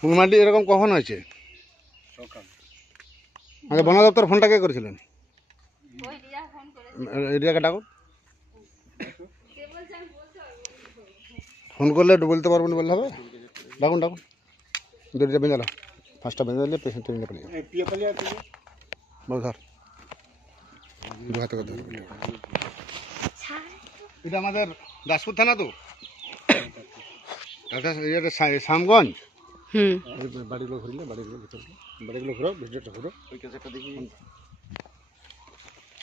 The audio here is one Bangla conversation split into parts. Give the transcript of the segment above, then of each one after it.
হুঙ্গমাটি এরকম কখন হয়েছে? আগে বন দপ্তর ফোনটা কে করেছিলেন? এরিয়াকে ডাকুন। ফোন করলে বলতে পারবেন, বললে হবে। ডাকুন ডাকুন, দুটো বেঁধে দাও, 5টা বেঁধে দিলে পেশেন্টটা বেঁধে পেলে বল ধর, দু হাতে ধর। এটা আমাদের দাসপুর থানা তো, শ্যামগঞ্জ। বাড়িগুলো ঘুরলে, বাড়িগুলো ভিতরে, বাড়িগুলো ঘুরো, ভিডিওটা ঘুরো, ওই ক্যাসেটটা দেখি।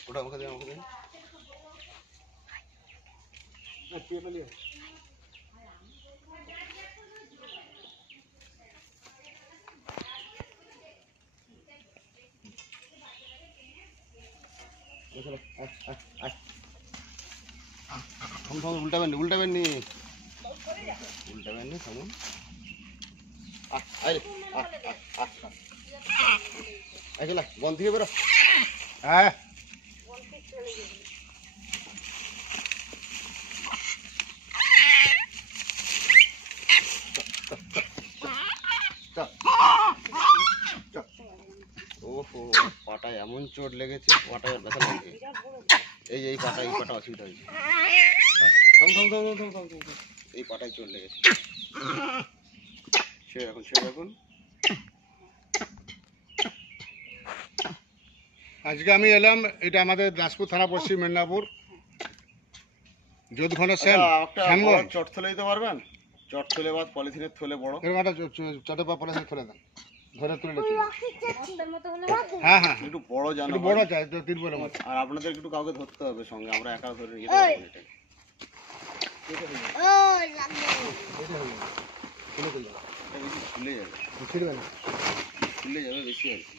ওটা আমাকে দেন, আমাকে দেন। উল্টাবেন নি, উল্টাবেন নি, উল্টাবেন নি, থামুন। বন থেকে বেরো। হ্যাঁ ওহো, পাটায় এমন চোট লেগেছে, পাটায় ব্যথা লাগে। এই পাটা, এই পাটা অসুবিধা হয়েছে। এই পাটায় চোট লেগেছে। সে এখন, সে এখন আজকে আমি এলাম, এটা আমাদের দাসপুর থানা, পশ্চিম মেদিনীপুর, যোধঘন সেন। চট থলে দিতে পারবেন? চট থলে বা পলিথিনের থলে বড়, এরকম একটা চটে বা পলিথিনের থলে দেন, ধরে তুলে। হ্যাঁ হ্যাঁ, একটু বড় জানো, একটু বড় চাই তো, 3 বলের মতো। আর আপনাদের একটু কাউকে ধরতে হবে সঙ্গে, আমরা একা ধরে নিয়ে যেতে পারবো না। এটা বেশি ফুলে যাবে, ফুলে যাবে বেশি আর কি।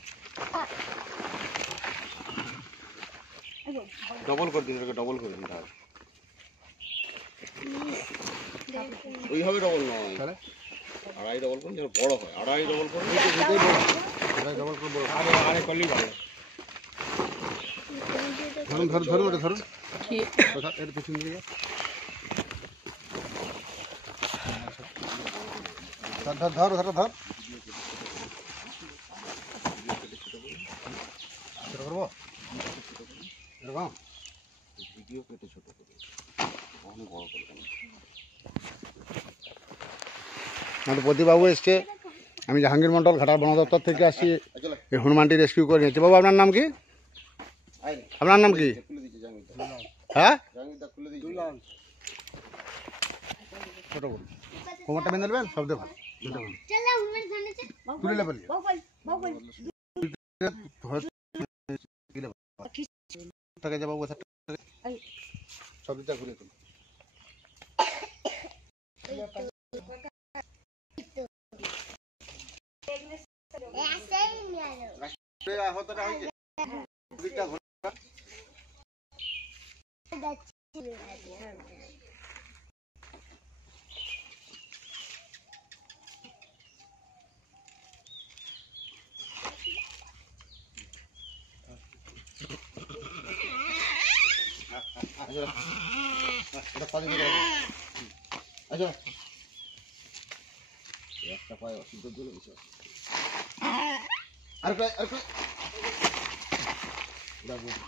ডবল করে দিন, ডবল করে দিন তাহলে। ওইভাবে ডবল নয়, আড়াই ডবল করুন, যেন বড় হয়। আড়াই ডবল করুন, আড়াই ডবল করুন, বড় আড়াই করলেই ভালো। ধরুন ধরুন ধরুন, ওটা ধরুন, এর পিছন দিকে ধর ধর ধর ধর, ছোট করবো এরকম, ভিডিও কেটে ছোট করবো, কখনো বড় করবো না। আমাদের প্রদীপবাবু এসছে, আমি জাহাঙ্গীর মন্ডল, ঘাটার বন দপ্তর থেকে আসছি, এই হনুমানটি রেস্কিউ করে নিয়েছে। বাবু আপনার নাম কি? আপনার নাম কি? হ্যাঁ, ছোট করুন, কোমরটা বেঁধে নেবেন, শব্দ ভালো তুলে নেবেন। সবটা ঘুরে তুলুন।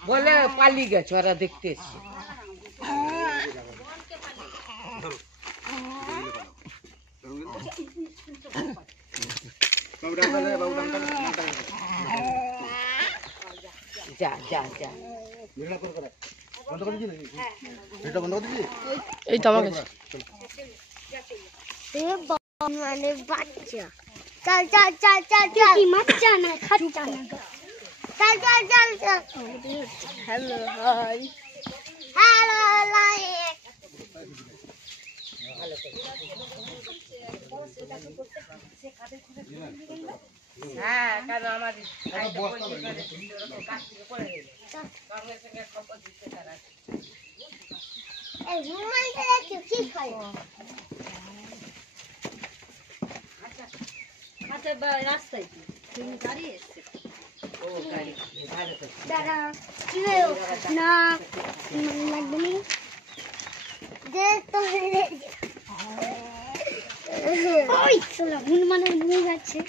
বলে পালিয়ে গেছে, ওরা দেখতে এসছে। যা যা যা, বন্ধ করে দিচ্ছি, এটা বন্ধ করে দিচ্ছি। এই তো আমাকে মানে বাচ্চা, চল চল চল চল চল, কি বাচ্চা না, খাচ্চা না, চল চল চল চল। Hello hi, hello like. হ্যাঁ, কারণ আমাদের এই রুমালটা কি কি খায়? আচ্ছা রাস্তায় তুমি গাড়ি এসছে, ও গাড়ি ভালো করে দাদা কি না লাগবে নি যে তো ওই হনুমানের মুখ আছে।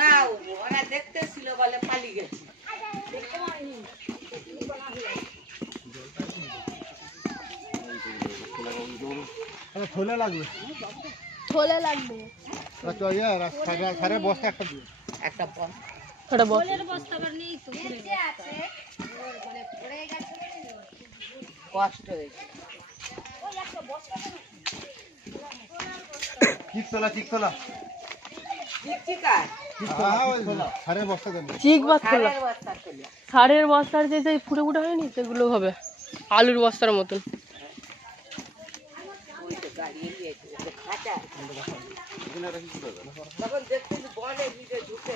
না ওরা দেখতেছিল বলে পালিয়ে গেছে। থলে লাগবে থলে লাগবে। সারে বস্তা একটা দিয়ে একটা পর কষ্ট হয়েছে। চিকতলা চিকতলা চিকার সারে বস্তা দেন চিক বাদ খোলা সারের বস্তা খুলে সারের বস্তার যে ফুটে ফুটে হয়নি সেগুলো হবে আলুর বস্তার মতন। ওই তো গাড়ি এগিয়েছে খাঁচা তখন দেখতেছি বনে ভিতরে ঢুকে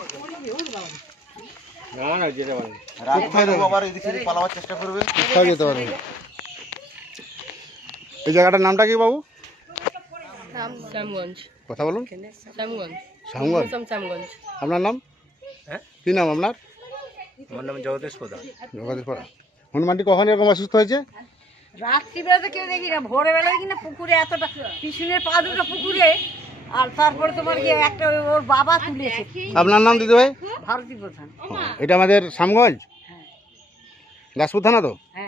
না না যেতে পারেন আবার এদিক থেকে পালাবার চেষ্টা করবে। কোথাও যেতে পারবেন। এই জায়গাটার নামটা কি বাবু? শ্যামগঞ্জ। কথা বলুন। শ্যামগঞ্জ শ্যামগঞ্জ। শ্যামগঞ্জ। আপনার নাম? হ্যাঁ? কি নাম আপনার? আমার নাম জগদীশ প্রধান। জগদীশ পাড়া। হনুমানটি কখন এরকম অসুস্থ হয়েছে? রাত্রিবেলা কেউ দেখি না, ভোরবেলায় কিনা পুকুরে এতটা পিছনের পা দুটো পুকুরে, আর তারপরে তোমার গিয়ে একটা ওর বাবা তুলেছে। আপনার নাম দিদি ভাই? ভারতী প্রধান। এটা আমাদের শ্যামগঞ্জ দাসপুর থানা তো? হ্যাঁ।